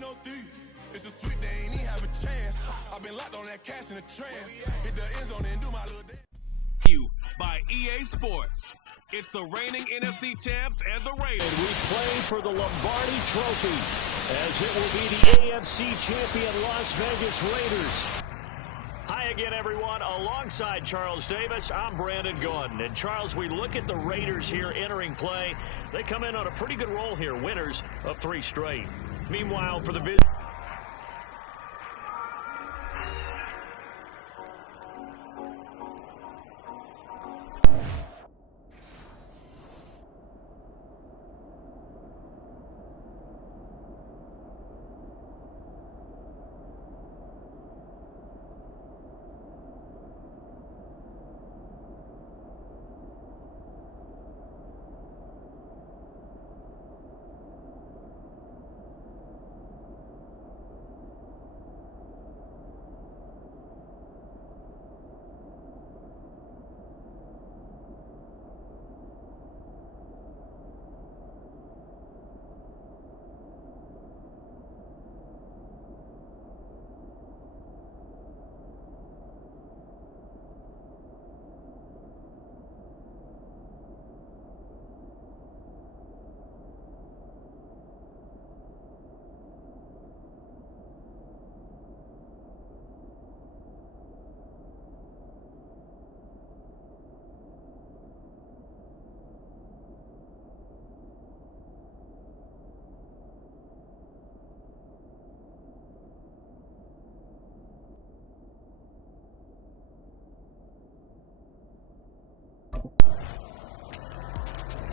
no thief. It's a sweet, they ain't even have a chance. I've been locked on that cash in a trance. Hit the end zone and do my little dance. You by EA Sports. It's the reigning NFC champs and the Raiders. And we play for the Lombardi Trophy as it will be the AFC champion Las Vegas Raiders. Hi again, everyone. Alongside Charles Davis, I'm Brandon Gunn. And Charles, we look at the Raiders here entering play. They come in on a pretty good roll here, winners of 3 straight. Meanwhile, for the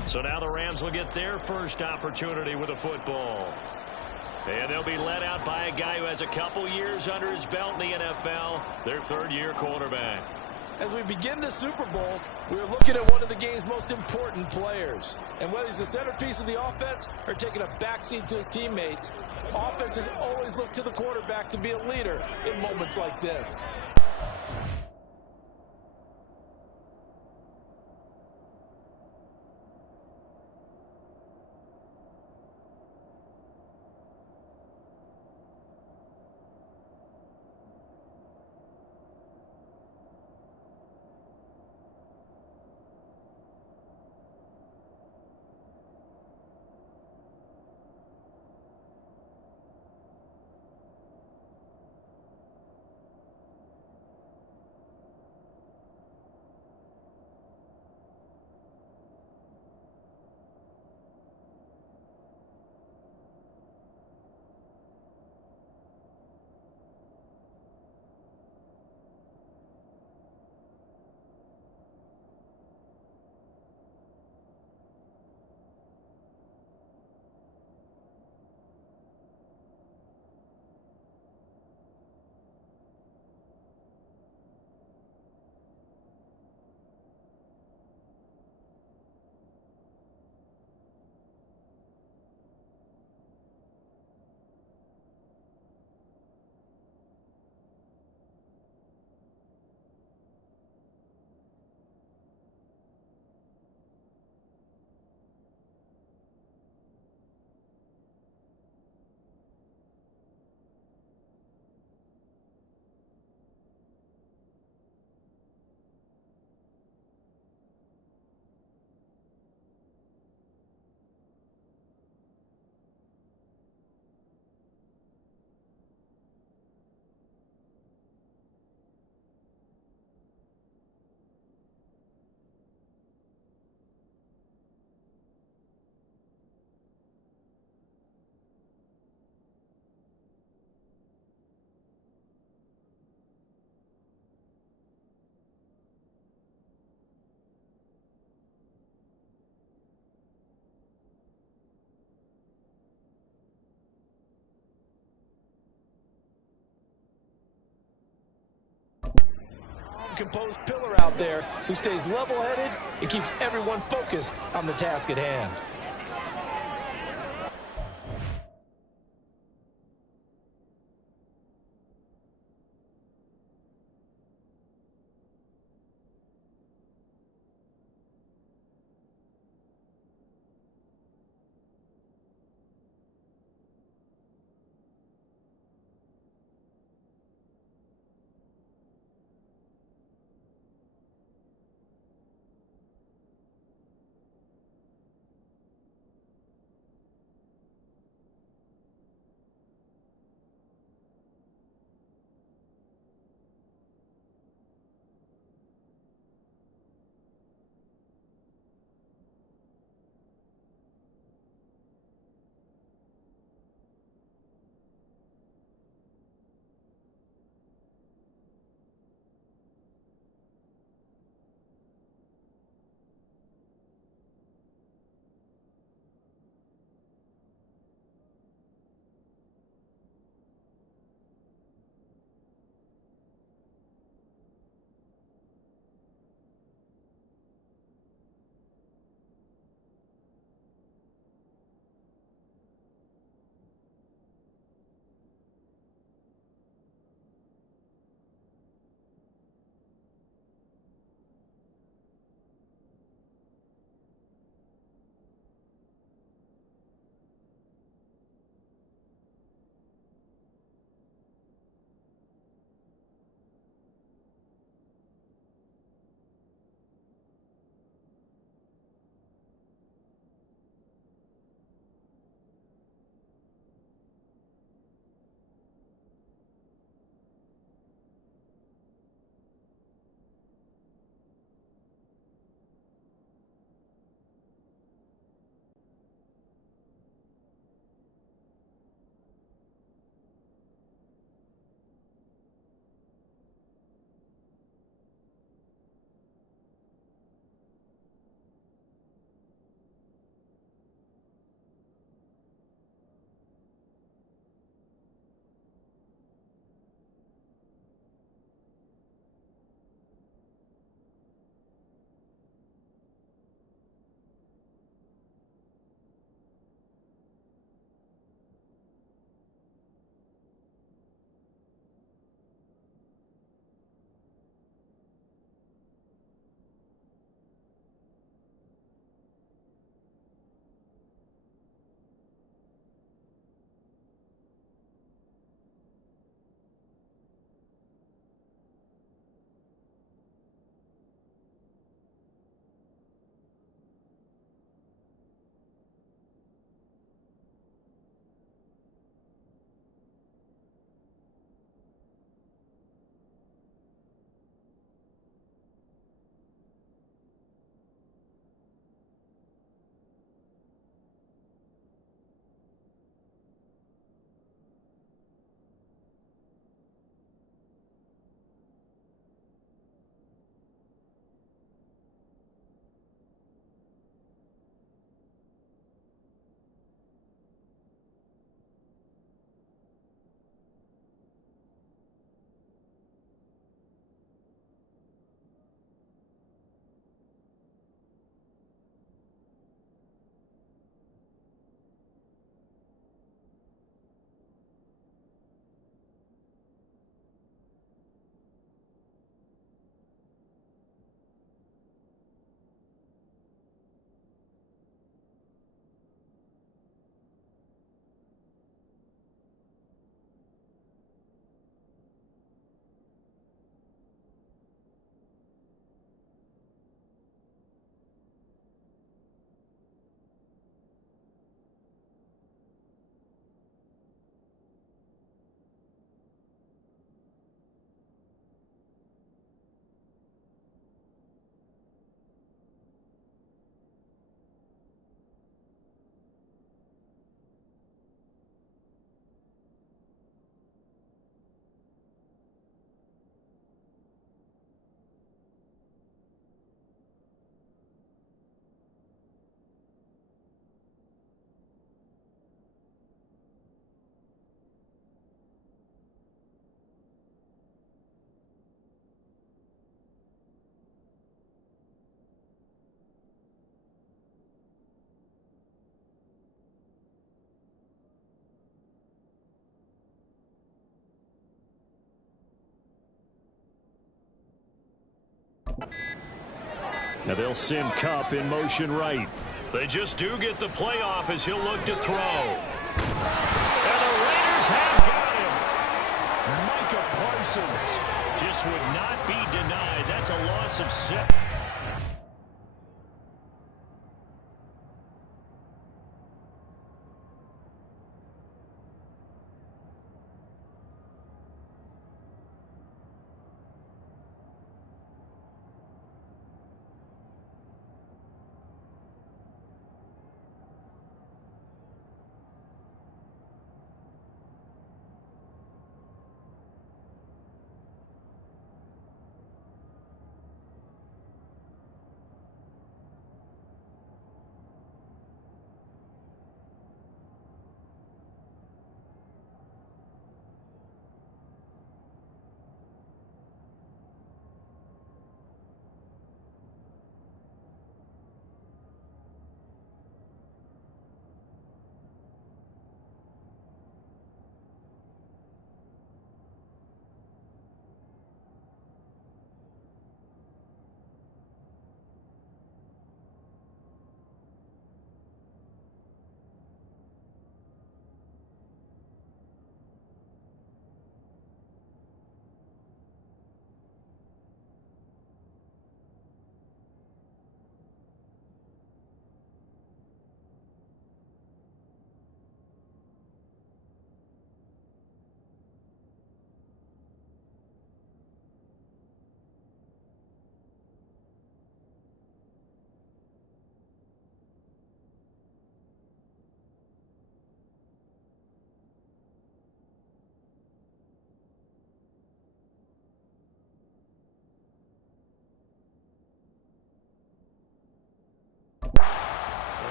So now the Rams will get their first opportunity with the football. And they'll be led out by a guy who has a couple years under his belt in the NFL, their third-year quarterback. As we begin the Super Bowl, we're looking at one of the game's most important players. And whether he's the centerpiece of the offense or taking a backseat to his teammates, offenses always look to the quarterback to be a leader in moments like this. Composed pillar out there who stays level-headed and keeps everyone focused on the task at hand. Now they'll send Kupp in motion right. They just do get the playoff as he'll look to throw. And the Raiders have got him. Micah Parsons just would not be denied. That's a loss of 7.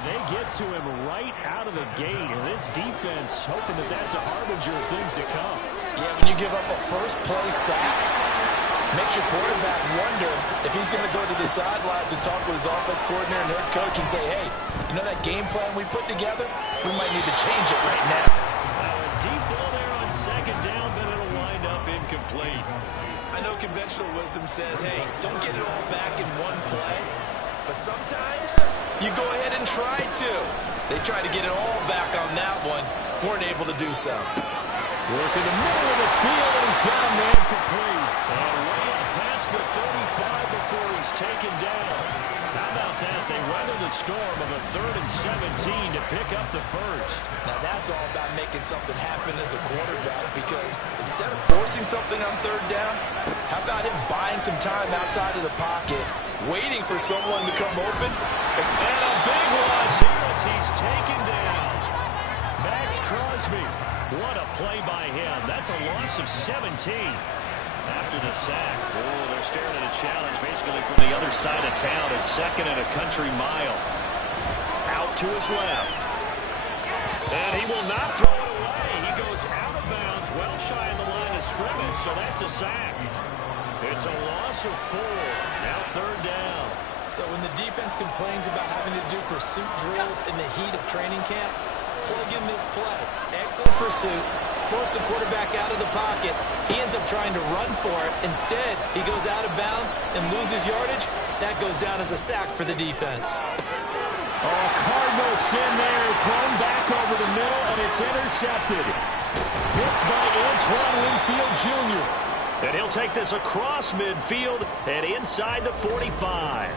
They get to him right out of the gate, and this defense hoping that that's a harbinger of things to come. Yeah, when you give up a first-play sack, makes your quarterback wonder if he's going to go to the sidelines and talk with his offense coordinator and head coach and say, hey, you know that game plan we put together? We might need to change it right now. A deep ball there on second down, but it'll wind up incomplete. I know conventional wisdom says, hey, don't get it all back in one play. But sometimes you go ahead and try to. They tried to get it all back on that one. Weren't able to do so. Working the middle of the field, and he's got a man complete. And way up past the 35 before he's taken down. How about that? They weather the storm of a 3rd and 17 to pick up the first. Now that's all about making something happen as a quarterback, because instead of forcing something on 3rd down, how about him buying some time outside of the pocket, waiting for someone to come open? And a big loss here as he's taken down. Max Crosby. What a play by him. That's a loss of 17 after the sack. Oh, they're staring at a challenge basically from the other side of town. It's 2nd and a country mile. Out to his left. And he will not throw it away. He goes out of bounds, well shy of the line of scrimmage, so that's a sack. It's a loss of 4. Now 3rd down. So when the defense complains about having to do pursuit drills in the heat of training camp, plug in this play. Excellent pursuit. Force the quarterback out of the pocket. He ends up trying to run for it. Instead, he goes out of bounds and loses yardage. That goes down as a sack for the defense. Oh, Cardinal sin there. Thrown back over the middle, and it's intercepted. Picked by Antoine Winfield Jr. And he'll take this across midfield and inside the 45.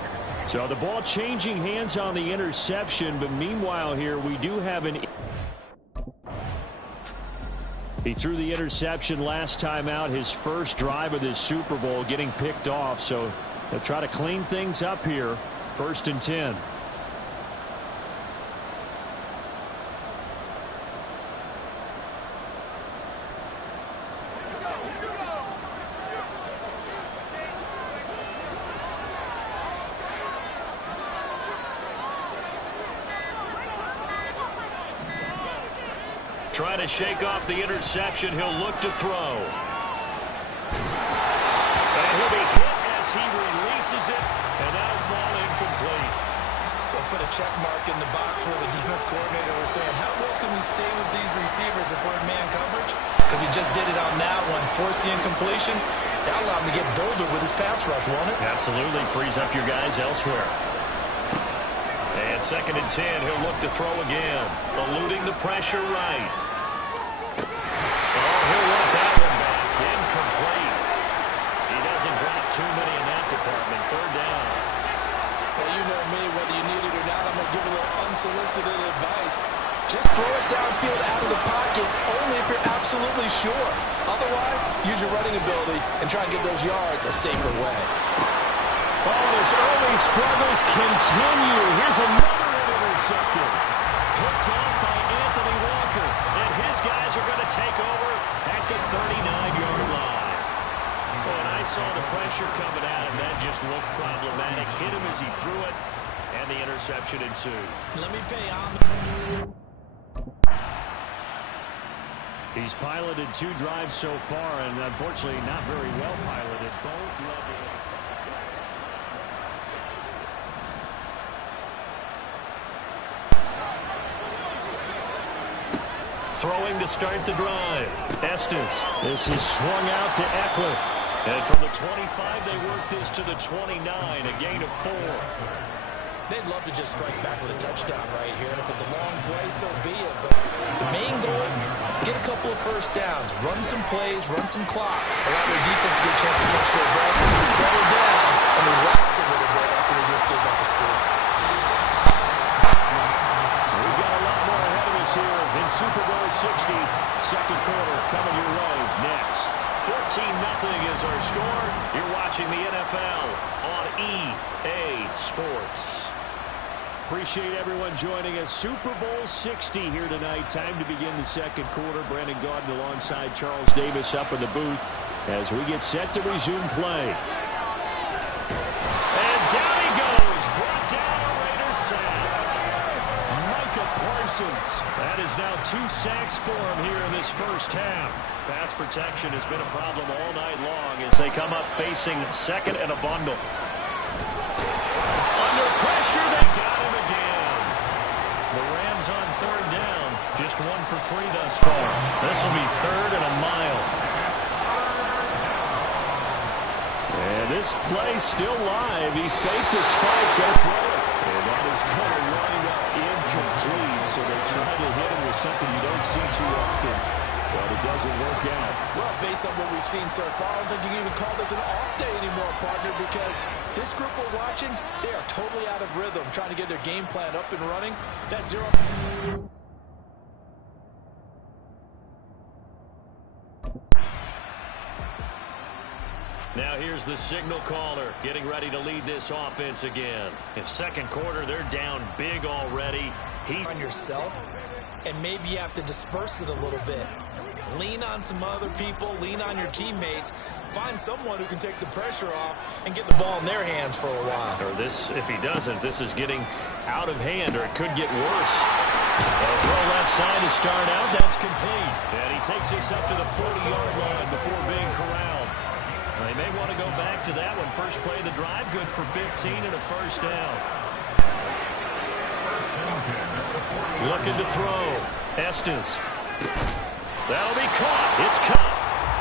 So the ball changing hands on the interception, but meanwhile here we do have an... He threw the interception last time out, his first drive of this Super Bowl, getting picked off. So they'll try to clean things up here. 1st and 10. Trying to shake off the interception. He'll look to throw. And he'll be hit as he releases it, and that'll fall incomplete. They'll put a check mark in the box where the defense coordinator was saying, how well can we stay with these receivers if we're in man coverage? Because he just did it on that one, force the incompletion. That allowed him to get bolder with his pass rush, won't it? Absolutely. Frees up your guys elsewhere. And 2nd and 10, he'll look to throw again. Eluding the pressure right. Oh, he'll want that one back. Incomplete. He doesn't drop too many in that department. 3rd down. Well, you know me, whether you need it or not, I'm going to give a little unsolicited advice. Just throw it downfield out of the pocket, only if you're absolutely sure. Otherwise, use your running ability and try and get those yards a safer way. Oh, his early struggles continue. Here's another intercepted. Picked off by Anthony Walker. And his guys are going to take over at the 39-yard line. When I saw the pressure coming at him, that just looked problematic. Hit him as he threw it, and the interception ensued. Let me pay on. He's piloted 2 drives so far, and unfortunately not very well piloted. Both levels. Throwing to start the drive. Estes. This is swung out to Eckler. And from the 25, they work this to the 29, a gain of 4. They'd love to just strike back with a touchdown right here. And if it's a long play, so be it. But the main goal, get a couple of first downs, run some plays, run some clock, allow their defense to get a chance to catch their breath, settle down, and relax a little bit after they just get back to school. We've got a lot more ahead of us here in Super Bowl 60. 2nd quarter coming your way next. 14-0 is our score. You're watching the NFL on EA Sports. Appreciate everyone joining us. Super Bowl 60 here tonight. Time to begin the 2nd quarter. Brandon Gaudin alongside Charles Davis up in the booth as we get set to resume play. And down he goes. Brought down a Raiders sack. Micah Parsons. That is now 2 sacks for him here in this first half. Pass protection has been a problem all night long as they come up facing 2nd and a bundle. Under pressure, they got him again. The Rams on 3rd down. Just 1 for 3 thus far. This will be 3rd and a mile. And this play still live. He faked the spike, go for it. And that is kind of running up incomplete. So they try to hit him with something you don't see too often. But it doesn't work out. Well, based on what we've seen so far, I don't think you can even call this an off day anymore, partner, because this group we're watching, they are totally out of rhythm, trying to get their game plan up and running. That 0. Now here's the signal caller getting ready to lead this offense again. In 2nd quarter, they're down big already. On yourself, and maybe you have to disperse it a little bit. Lean on some other people, lean on your teammates, find someone who can take the pressure off and get the ball in their hands for a while. Or this, if he doesn't, this is getting out of hand, or it could get worse. They'll throw left side to start out. That's complete. And he takes this up to the 40-yard line before being corralled. They may want to go back to that one. First play of the drive, good for 15 and a first down. Looking to throw. Estes. That'll be caught. It's caught.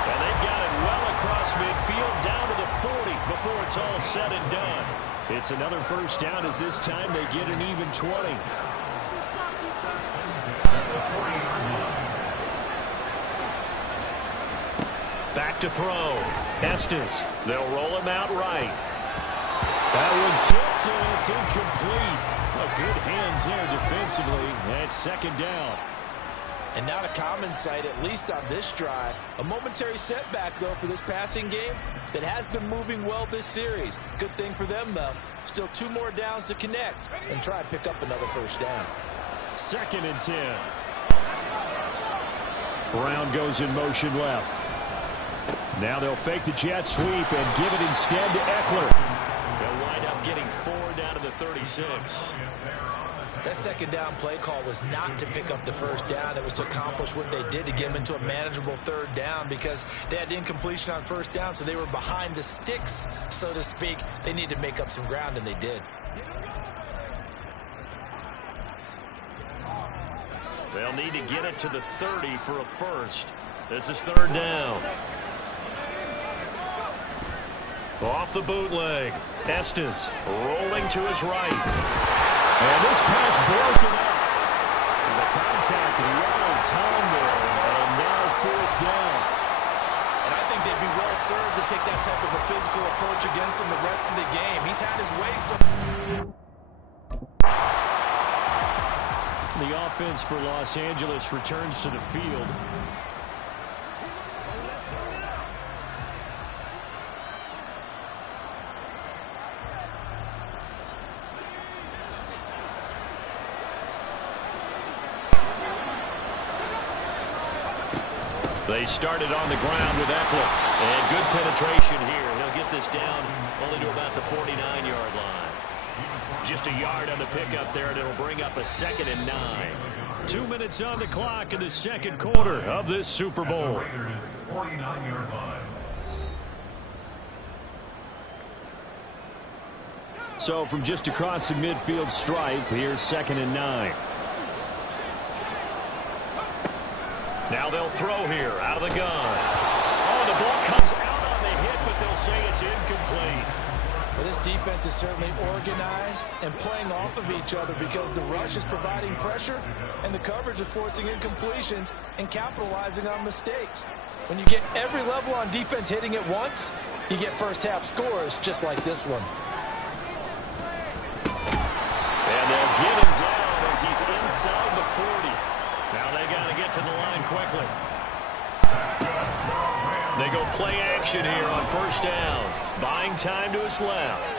And they've got it well across midfield down to the 40 before it's all said and done. It's another first down as this time they get an even 20. Back to throw. Estes. They'll roll him out right. That one tipped and it's incomplete. Good hands there defensively. That's 2nd down. And not a common sight, at least on this drive. A momentary setback, though, for this passing game that has been moving well this series. Good thing for them, though. Still 2 more downs to connect and try and pick up another first down. 2nd and 10. Brown goes in motion left. Now they'll fake the jet sweep and give it instead to Eckler. They'll wind up getting 4 down to the 36. That 2nd down play call was not to pick up the first down. It was to accomplish what they did to get them into a manageable 3rd down because they had incompletion on first down, so they were behind the sticks, so to speak. They needed to make up some ground, and they did. They'll need to get it to the 30 for a first. This is third down. Off the bootleg. Estes rolling to his right. And this pass broken up. And the contact well timed there. And now fourth down. And I think they'd be well served to take that type of a physical approach against him the rest of the game. He's had his way so. The offense for Los Angeles returns to the field. They started on the ground with Eckler. And good penetration here. He'll get this down only to about the 49-yard line. Just a yard on the pickup there, and it'll bring up a 2nd and 9. 2 minutes on the clock in the second quarter of this Super Bowl. So from just across the midfield stripe, here's 2nd and 9. Now they'll throw here out of the gun. Oh, the ball comes out on the hit, but they'll say it's incomplete. Well, this defense is certainly organized and playing off of each other because the rush is providing pressure and the coverage is forcing incompletions and capitalizing on mistakes. When you get every level on defense hitting it once, you get first half scores just like this one. And they'll get him down as he's inside the 40. Now they got to get to the line quickly. They go play action here on first down. Buying time to his left.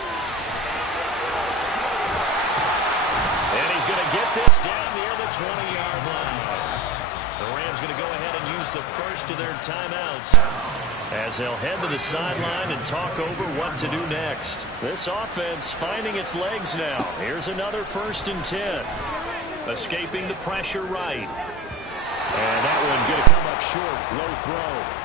And he's going to get this down near the 20-yard line. The Rams going to go ahead and use the first of their timeouts as they'll head to the sideline and talk over what to do next. This offense finding its legs now. Here's another 1st and 10. Escaping the pressure right. And that one going to come up short. Low throw.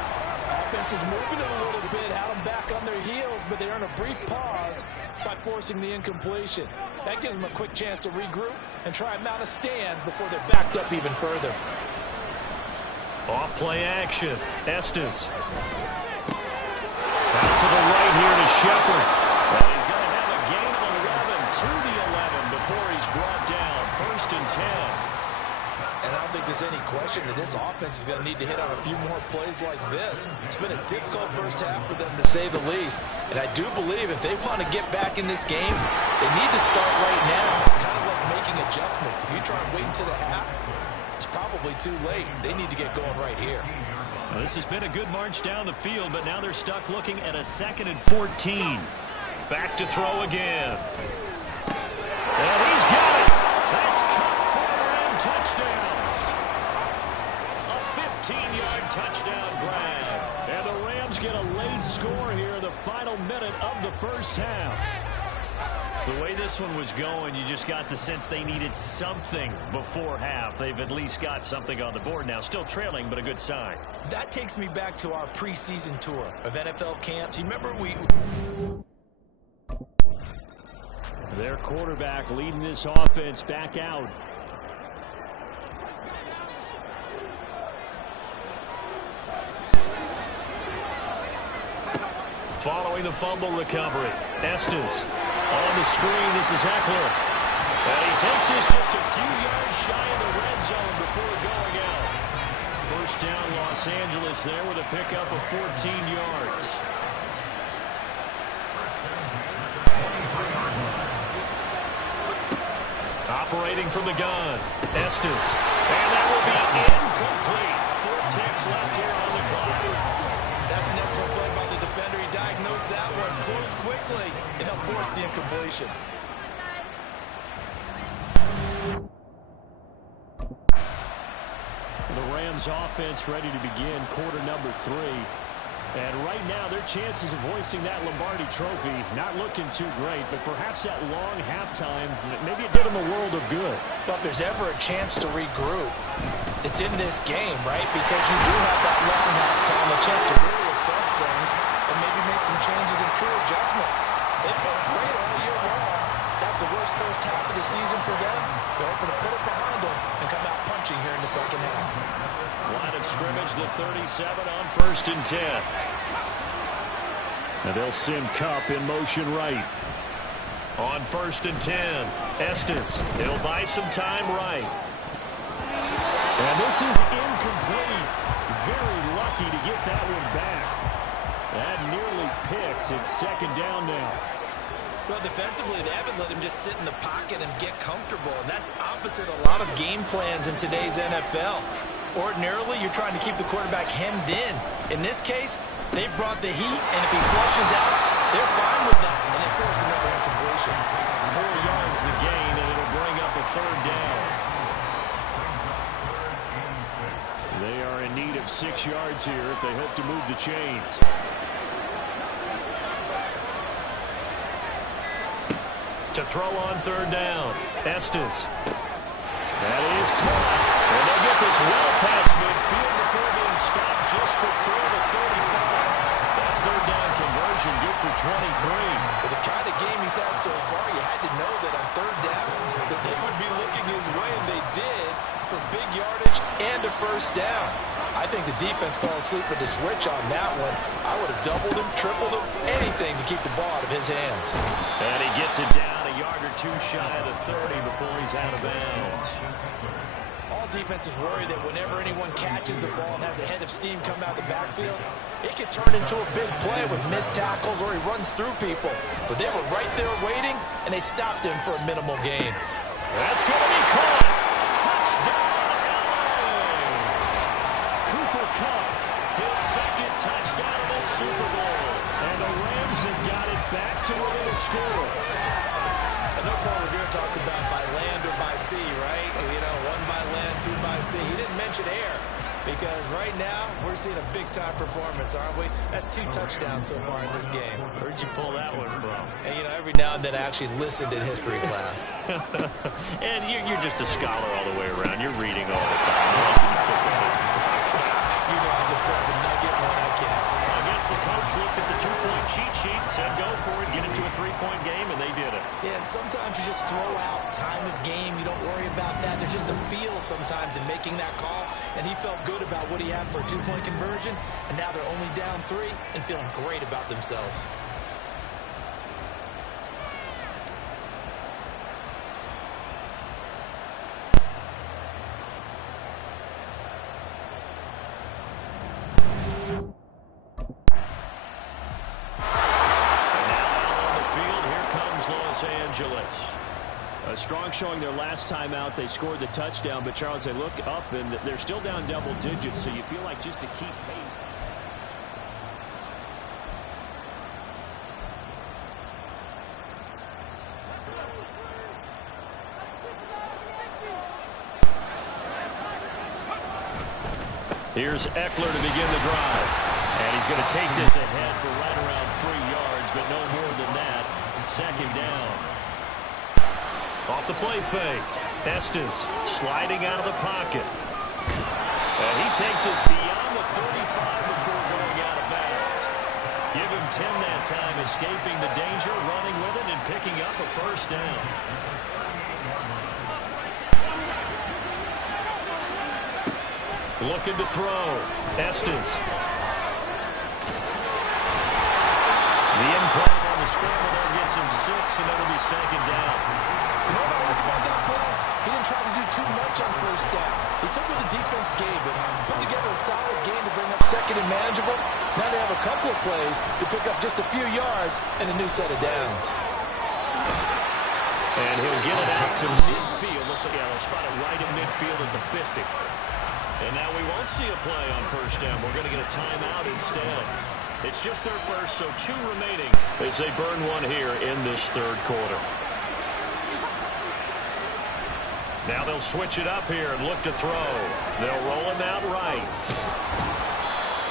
Offense is moving it a little bit, had them back on their heels, but they earn a brief pause by forcing the incompletion. That gives them a quick chance to regroup and try and mount a stand before they're backed up even further. Off play action. Estes. Out to the right here to Shepard. And he's going to have a gain of 11 to the 11 before he's brought down. 1st and 10. And I don't think there's any question that this offense is going to need to hit on a few more plays like this. It's been a difficult first half for them, to say the least. And I do believe if they want to get back in this game, they need to start right now. It's kind of like making adjustments. If you try and wait until the half, it's probably too late. They need to get going right here. Well, this has been a good march down the field, but now they're stuck looking at a 2nd and 14. Back to throw again. And he's got it. That's caught for a Ram touchdown. A 15-yard touchdown grab. And the Rams get a late score here in the final minute of the first half. The way this one was going, you just got the sense they needed something before half. They've at least got something on the board now. Still trailing, but a good sign. That takes me back to our preseason tour of NFL camps. You remember Their quarterback leading this offense back out. Following the fumble recovery, Estes on the screen. This is Eckler. And he takes this just a few yards shy of the red zone before going out. First down, Los Angeles there with a pickup of 14 yards. Operating from the gun, Estes. And that will be incomplete. 4 ticks left here on the clock. That's an excellent play by the defender. He diagnosed that one, closed quickly, and helped force the incompletion. The Rams offense ready to begin quarter number 3. And right now, their chances of hoisting that Lombardi trophy not looking too great, but perhaps that long halftime, maybe it did them a world of good. But if there's ever a chance to regroup, it's in this game, right? Because you do have that long halftime, a chance to really assess things and maybe make some changes and true adjustments. They've been great all year long. That was the worst first half of the season for them. They're hoping to put it behind them and come out punching here in the second half. Line of scrimmage, the 37 on 1st and 10. And they'll send Cup in motion right. On 1st and 10, Estes. He'll buy some time right. And this is incomplete. Very lucky to get that one back. That nearly picked. It's 2nd down now. Well, defensively, they haven't let him just sit in the pocket and get comfortable, and that's opposite a lot of game plans in today's NFL. Ordinarily, you're trying to keep the quarterback hemmed in. In this case, they brought the heat, and if he flushes out, they're fine with that, and they force another incompletion. 4 yards the gain, and it'll bring up a 3rd down. They are in need of 6 yards here if they hope to move the chains. To throw on 3rd down, Estes. That is caught. And they'll get this well past midfield before being stopped just before the 35. That 3rd down conversion good for 23. With the kind of game he's had so far, you had to know that on 3rd down that they would be looking his way, and they did, for big yardage and a 1st down. I think the defense fell asleep with the switch on that one. I would have doubled him, tripled him, anything to keep the ball out of his hands. And he gets it down a yard or 2 shy of the 30 before he's out of bounds. All defenses worry that whenever anyone catches the ball and has a head of steam come out of the backfield, it could turn into a big play with missed tackles or he runs through people. But they were right there waiting, and they stopped him for a minimal gain. That's going to be caught. Touchdown, LA! Cooper Kupp, his 2nd touchdown of the Super Bowl. And the Rams have got it back to within a score. I know Paul Revere talked about by land or by sea, right? You know, 1 by land, 2 by sea. He didn't mention air because right now we're seeing a big-time performance, aren't we? That's 2 touchdowns so far in this game. Where'd you pull that one from? And, you know, every now and then I actually listened in history class. And you're just a scholar all the way around. You're reading all the time. You know, I just grab a nugget when I can. I guess the coach looked at the 2-point cheat sheet, said go for it, get it to a 3-point game, and they did it. Yeah, and sometimes you just throw out time of game. You don't worry about that. There's just a feel sometimes in making that call, and he felt good about what he had for a 2-point conversion, and now they're only down 3 and feeling great about themselves. Los Angeles. A strong showing their last time out. They scored the touchdown, but Charles, they look up and they're still down double digits, so you feel like just to keep pace. Here's Eckler to begin the drive. And he's going to take this ahead for right around 3 yards, but no more than that. 2nd down. Off the play fake. Estes sliding out of the pocket. And he takes us beyond the 35 before going out of bounds. Give him 10 that time, escaping the danger, running with it, and picking up a 1st down. Looking to throw. Estes. The improv on the scramble there gets him 6, and it'll be 2nd down. You know what I like about that play? He didn't try to do too much on 1st down. He took what the defense gave him, put together a solid game to bring up 2nd and manageable. Now they have a couple of plays to pick up just a few yards and a new set of downs. And he'll get it out to midfield. Looks like they'll spot it right in midfield at the 50. And now we won't see a play on 1st down. We're going to get a timeout instead. It's just their first, so 2 remaining as they burn one here in this 3rd quarter. Now they'll switch it up here and look to throw. They'll roll him out right.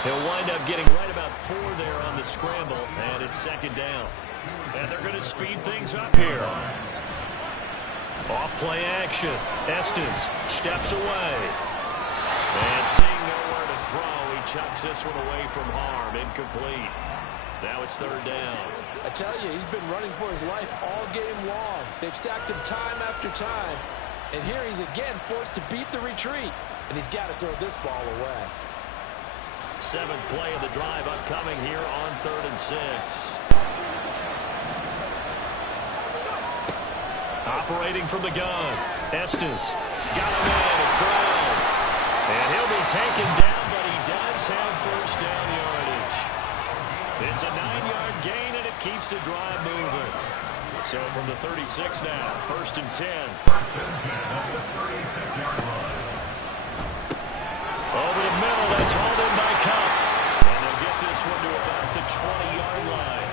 He'll wind up getting right about 4 there on the scramble, and it's 2nd down. And they're going to speed things up here. Off play action. Estes steps away. And seeing nowhere to throw, he chucks this one away from harm. Incomplete. Now it's third down. I tell you, he's been running for his life all game long. They've sacked him time after time. And here he's again forced to beat the retreat. And he's got to throw this ball away. 7th play of the drive upcoming here on 3rd and 6. Operating from the gun. Estes. Got him in. It's Brown. And he'll be taken down, but he does have first down yardage. It's a 9-yard gain, and it keeps the drive moving. So from the 36 now, 1st and 10. Over the middle, that's hauled in by Cup. And they'll get this one to about the 20-yard line.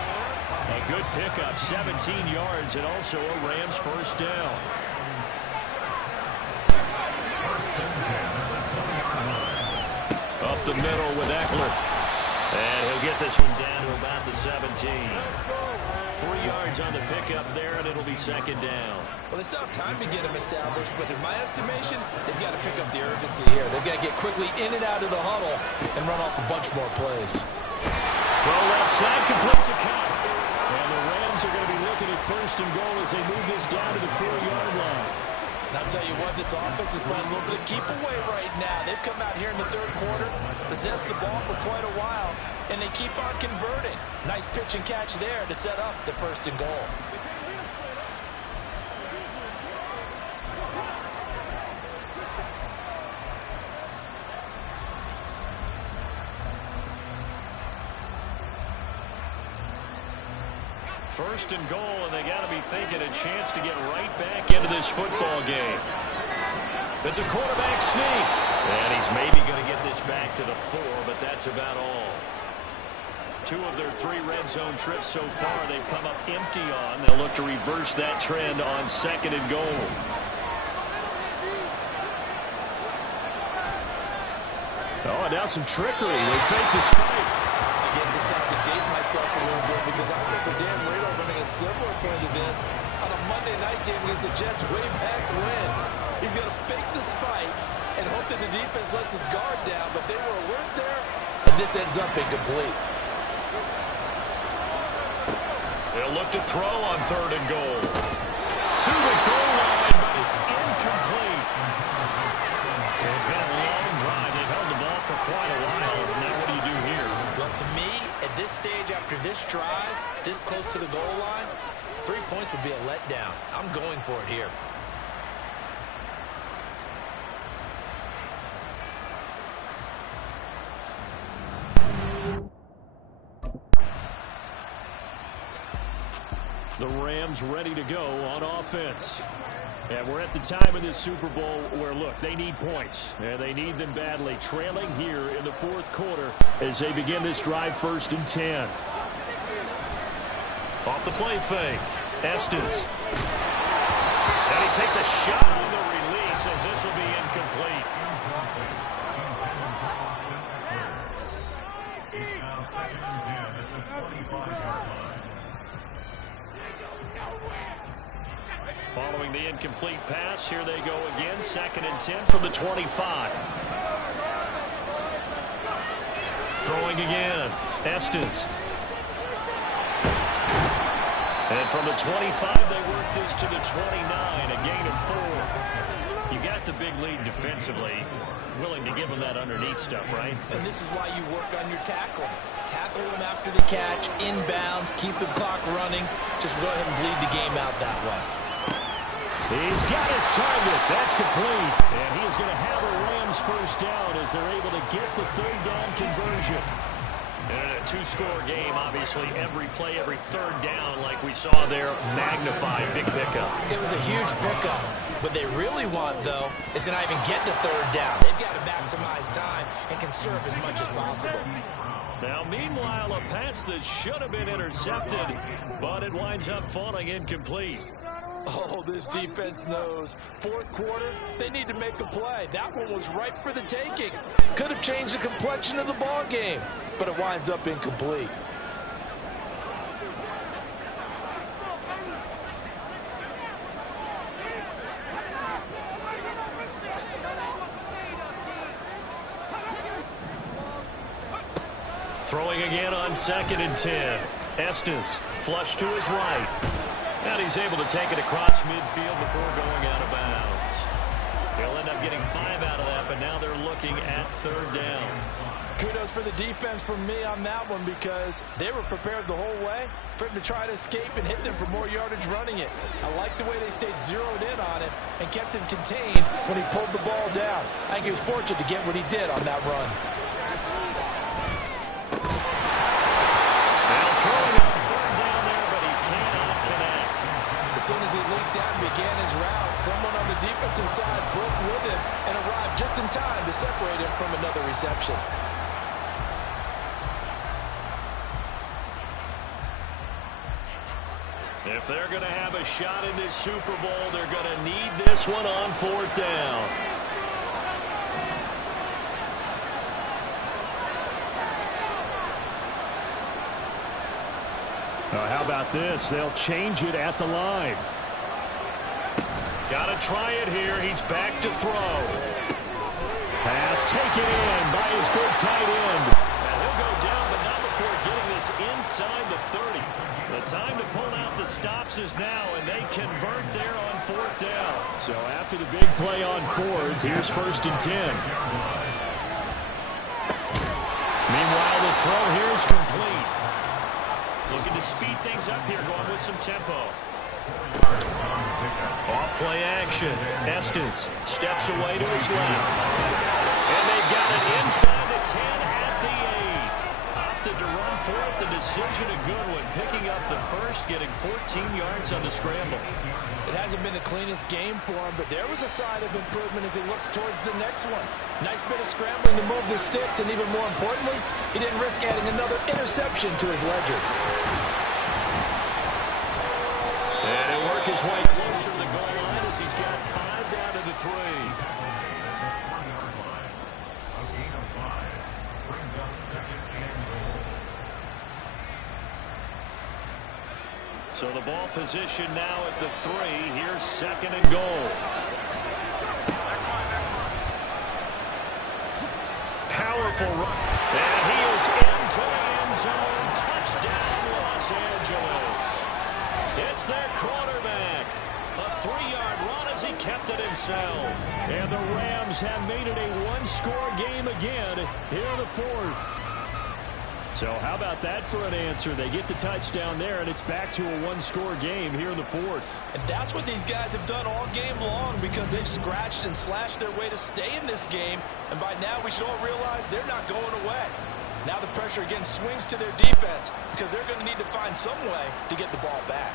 A good pickup, 17 yards, and also a Rams first down. Up the middle with Eckler. And he'll get this one down to about the 17. 3 yards on the pickup there, and it'll be 2nd down. Well, they still have time to get him established, but in my estimation, they've got to pick up the urgency here. They've got to get quickly in and out of the huddle and run off a bunch more plays. Throw left side, complete to Cup. And the Rams are going to be looking at 1st and goal as they move this down to the 4-yard line. And I'll tell you what, this offense is playing a little bit of keep away right now. They've come out here in the 3rd quarter, possessed the ball for quite a while, and they keep on converting. Nice pitch and catch there to set up the 1st and goal. First and goal, and they got to be thinking a chance to get right back into this football game. It's a quarterback sneak. And he's maybe going to get this back to the 4, but that's about all. 2 of their 3 red zone trips so far they've come up empty on. They'll look to reverse that trend on 2nd and goal. Oh, and now some trickery. They fake the spike. I guess it's time to date myself a little bit because I remember Dan Marino running a similar play to this on a Monday night game against the Jets way back when. He's going to fake the spike and hope that the defense lets its guard down, but they were alert there, and this ends up incomplete. They'll look to throw on 3rd and goal. To the goal line, but it's incomplete. So it's been a long drive. They've held the ball for quite a while. Now what do you do here? Well, to me, at this stage after this drive, this close to the goal line, 3 points would be a letdown. I'm going for it here. The Rams ready to go on offense. And we're at the time in this Super Bowl where, look, they need points. And they need them badly. Trailing here in the 4th quarter as they begin this drive 1st and 10. Off the play fake. Estes. And he takes a shot on the release as this will be incomplete. Following the incomplete pass, here they go again. 2nd and 10 from the 25. Throwing again. Estes. And from the 25, they work this to the 29, a gain of 4. You got the big lead defensively. Willing to give them that underneath stuff, right? And this is why you work on your tackling. Tackle them after the catch, inbounds, keep the clock running. Just go ahead and bleed the game out that way. He's got his target. That's complete. And he's going to have a Rams first down as they're able to get the 3rd down conversion. And in a 2-score game, obviously, every play, every 3rd down, like we saw there, magnified. Big pickup. It was a huge pickup. What they really want, though, is to not even get to 3rd down. They've got to maximize time and conserve as much as possible. Now, meanwhile, a pass that should have been intercepted, but it winds up falling incomplete. Oh, this defense knows. 4th quarter, they need to make a play. That one was ripe for the taking. Could have changed the complexion of the ball game, but it winds up incomplete. Throwing again on 2nd and 10. Estes flush to his right. And he's able to take it across midfield before going out of bounds. They'll end up getting 5 out of that, but now they're looking at 3rd down. Kudos for the defense from me on that one because they were prepared the whole way for him to try to escape and hit them for more yardage running it. I like the way they stayed zeroed in on it and kept him contained when he pulled the ball down. I think he was fortunate to get what he did on that run. Now throwing on 3rd down there, but he cannot connect. As soon as he leaped down and began his route, someone on the defensive side broke with him and arrived just in time to separate him from another reception. If they're going to have a shot in this Super Bowl, they're going to need this one on 4th down. How about this? They'll change it at the line. Got to try it here. He's back to throw. Pass taken in by his big tight end. And he'll go down, but not before getting this inside the 30. The time to pull out the stops is now, and they convert there on 4th down. So after the big play on 4th, here's 1st and 10. Meanwhile, the throw here is complete. Looking to speed things up here, going with some tempo. Off play action. Estes steps away to his left. And they've got it inside the 10 at the 8. Opted to run for it. The decision a good one. Picking up the first, getting 14 yards on the scramble. It hasn't been the cleanest game for him, but there was a sign of improvement as he looks towards the next one. Nice bit of scrambling to move the sticks, and even more importantly, he didn't risk adding another interception to his ledger. And he'll work his way closer to the goal line as he's got 5 down to the 3. So the ball position now at the 3. Here's 2nd and goal. Powerful run. And he is into the end zone. Touchdown, Los Angeles. It's their quarterback. A 3-yard run as he kept it himself. And the Rams have made it a 1-score game again here in the 4th. So how about that for an answer? They get the touchdown there, and it's back to a 1-score game here in the 4th. And that's what these guys have done all game long because they've scratched and slashed their way to stay in this game. And by now, we should all realize they're not going away. Now the pressure again swings to their defense because they're going to need to find some way to get the ball back.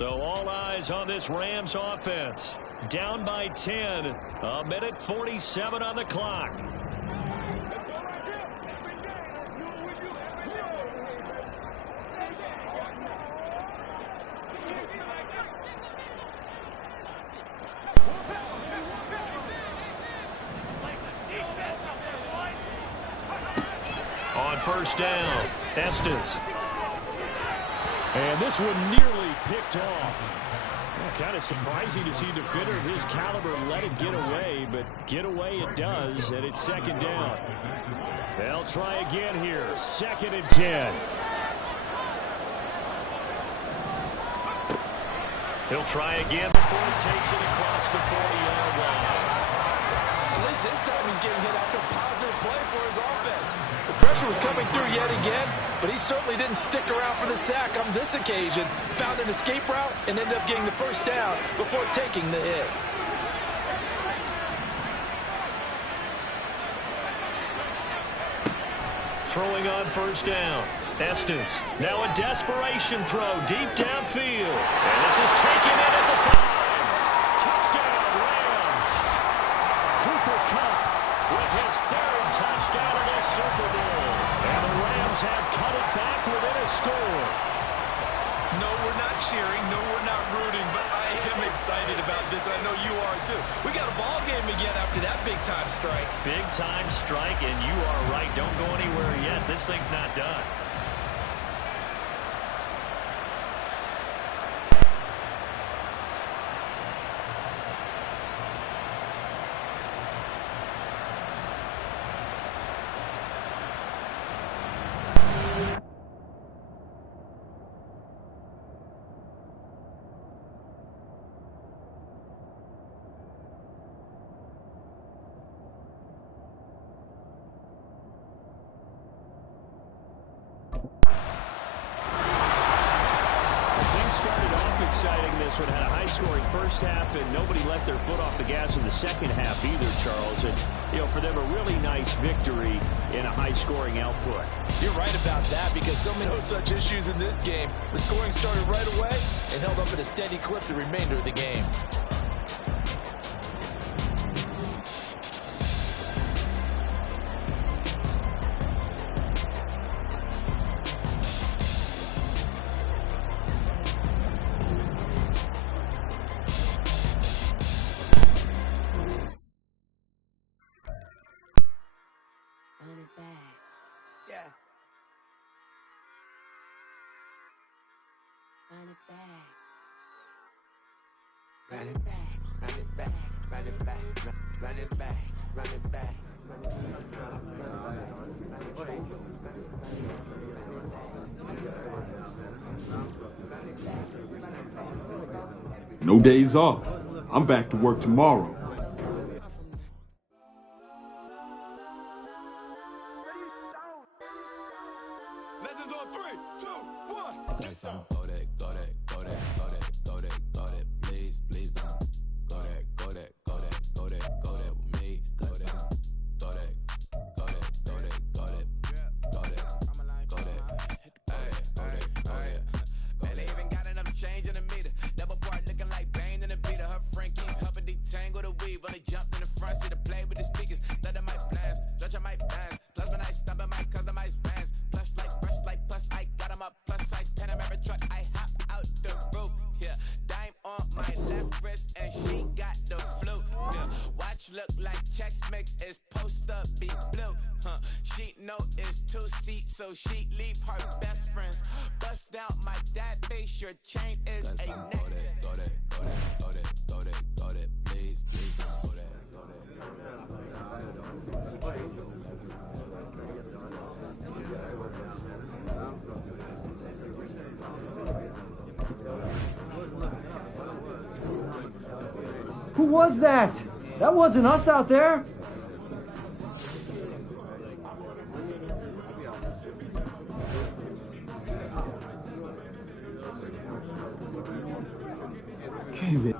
So all eyes on this Rams offense. Down by 10. A minute 47 on the clock. On first down, Estes. And this one nearly picked off. Kind of surprising to see a defender of his caliber let it get away, but get away it does, and it's second down. They'll try again here, 2nd and 10. He'll try again before he takes it across the 40-yard line. At least this time he's getting hit after a positive play for his offense. The pressure was coming through yet again, but he certainly didn't stick around for the sack on this occasion. Found an escape route and ended up getting the first down before taking the hit. Throwing on first down. Estes. Now a desperation throw deep downfield. And this is taken in at the 5. Touchdown, Rams. Cooper Kupp with his 3rd touchdown of this Super Bowl. And the Rams have cut it back within a score. No, we're not cheering. No, we're not rooting. But I am excited about this. I know you are, too. We got a ball game again after that big-time strike. Big-time strike, and you are right. Don't go anywhere yet. This thing's not done. Exciting. This one had a high-scoring first half, and nobody let their foot off the gas in the second half either, Charles. And, for them, a really nice victory in a high-scoring output. You're right about that, because so many such issues in this game. The scoring started right away and held up at a steady clip the remainder of the game. Run it back, run it back, run it back, run it back, run it back. No days off. I'm back to work tomorrow. Legends on 3, 2, 1. Let's go. Go that, go that, go that, go that, go that, go that. Please, please don't. Go that, go that, go that, go that, go that with me. Go that, go that, go that, go that, go that, go that, go that. Hey, go that, go that. Man, they even got enough change in the meter. Double part looking like Bane in the beater. Her friend keep helping detangle the weave. Only jumped in the front seat to play with the speakers. Let them might blast, stretch I might dance. Plus when I stop at my cousin, my fans. Plus like brush like plus I got him up plus size Panamera truck. I hop out the roof. Yeah, dime on my left wrist and she got the flu. Yeah, watch look like Chex Mix is post up be blue. She know it's 2 seats, so she leave her best friends. Bust out my dad face, your chain is a neck. Go that, go that, go that, go that, go that, go that. Please, please don't. Go that, go that, go that, go that. Who was that? That wasn't us out there. Kevin.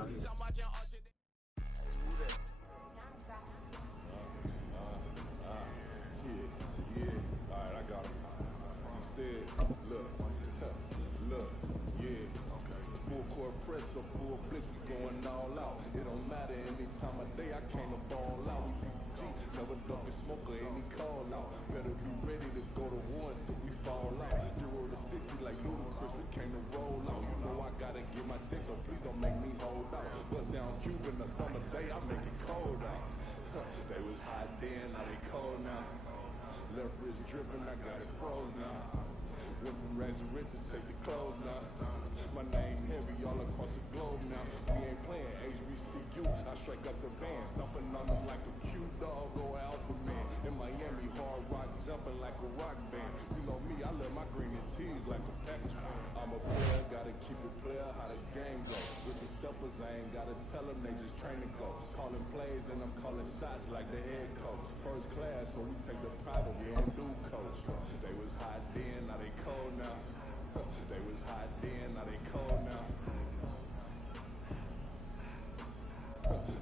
my check, so please don't make me hold out. Bust down Cuban a summer day, I make it cold out. They was hot then, now they cold now. Left wrist dripping, I got it froze now. Went from rags to riches, take the clothes now. My name heavy all across the globe now. We ain't playing HBCU, I strike up the band. Stomping on them like a cute dog, go alpha man. In Miami, hard rock, jumping like a rock band. You know me, I love my green and cheese like a Packers fan. I'm a player, gotta keep it player, how the game go. With the steppers, I ain't gotta tell them, they just train to go. Calling plays and I'm calling shots like the head coach. First class, so we take the private, we don't do coach. They was hot then, now they cold now. They was hot then, now they cold now.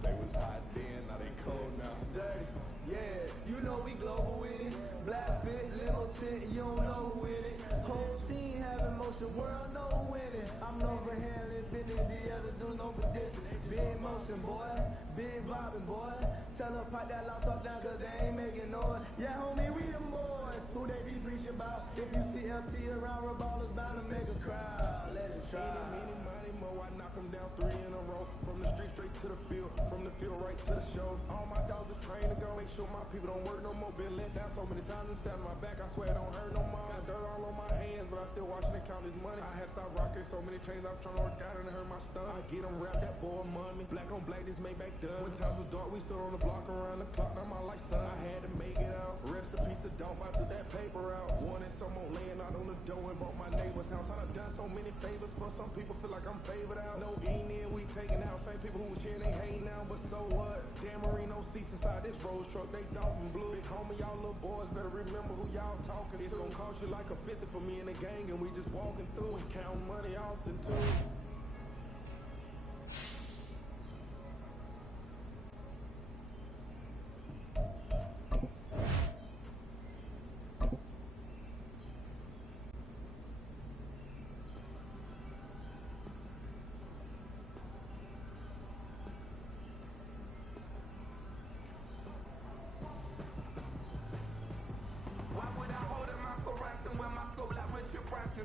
They was hot then, now they cold now. Dirty, yeah, you know we global with it. Black fit, little tit, you don't know who with it. Whole team having motion, world know winning. I'm known for handling, fitting the other dudes known for dissing. Big motion, boy, big vibing, boy. Tell them pipe that loud talk down, cause they ain't making noise. Yeah, homie, we the boys. Who they be preaching about? If you see LT around, Reballer's bound to make a crowd. Let it try. Meeny, money, mo, I knock them down 3 in a row. From the street straight to the field, from the field right to the show. All my dogs are trained to go. Make sure my people don't work no more. Been let down so many times and stabbed my back. I swear it don't hurt no more. Got dirt all on my hands, but I still watching and count this money. I had stopped rocking so many chains. I was trying to work out and it hurt my stomach. I get them wrapped, that boy money. Black on black, this made back done. When times was dark, we stood on the block around the clock. Now my light sun. I had to make it out. Rest in peace to dump. I took that paper out. Wanted someone laying out on the door and bought my neighbor's house. I done done so many favors for some people. Feel like I'm favored out. No eating in, we taking out. Same people who was cheering, they hating now. But so what? Dan Marino seats inside this Rolls truck. They dolphin blue. Big homie, y'all little boys better remember who y'all talking to. It's gonna cost you like a 50 for me and the gang, and we just walking through and counting money often too.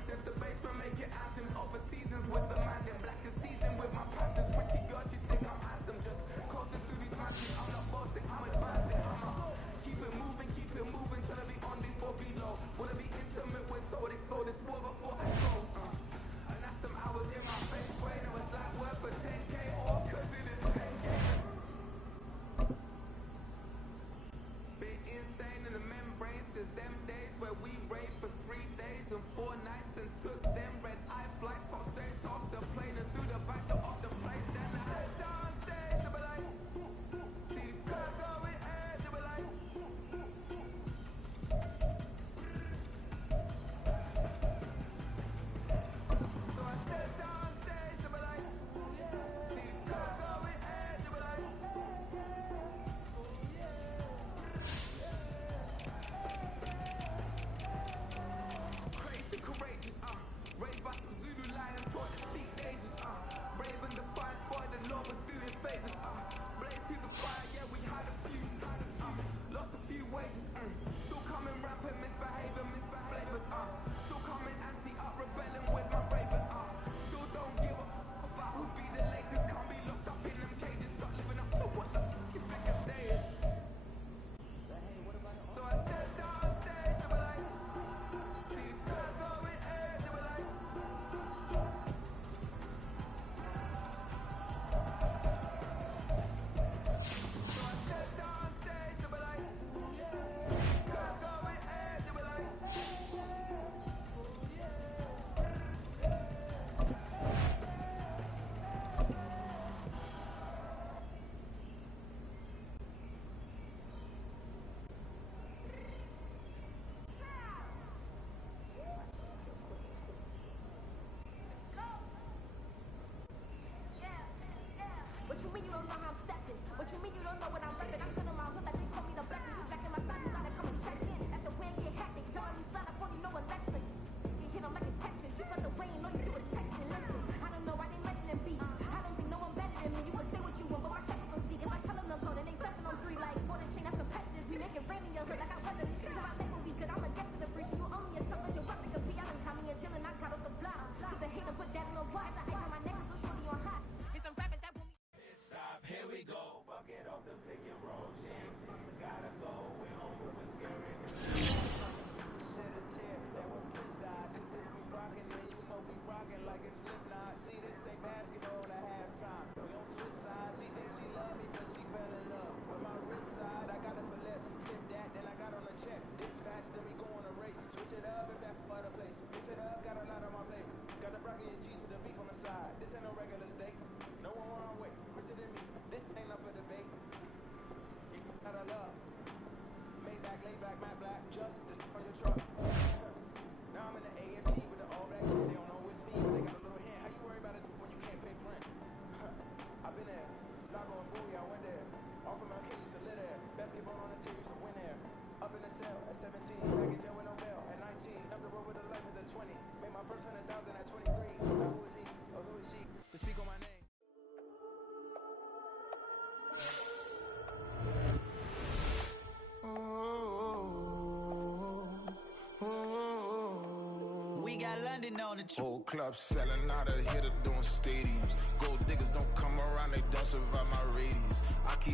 It's the basement making options over seasons with the mind. laid back, matte black, just on your truck. Now I'm in the AMG with the all black shit. They don't know it's me, but they got a little hint. How you worry about it when you can't pay rent? I've been there. Not going booey, I went there. Off of my kid used to live there. Basketball on the team used to win there. Up in the cell at 17, back in jail with no bail at 19. Up the road with a life at 20. Made my first 100,000 at 23. Now who is he or who is she to speak on my name? We got London on the Whole club selling out of here to doing stadiums. Gold diggers don't come around, they don't survive my radius. I keep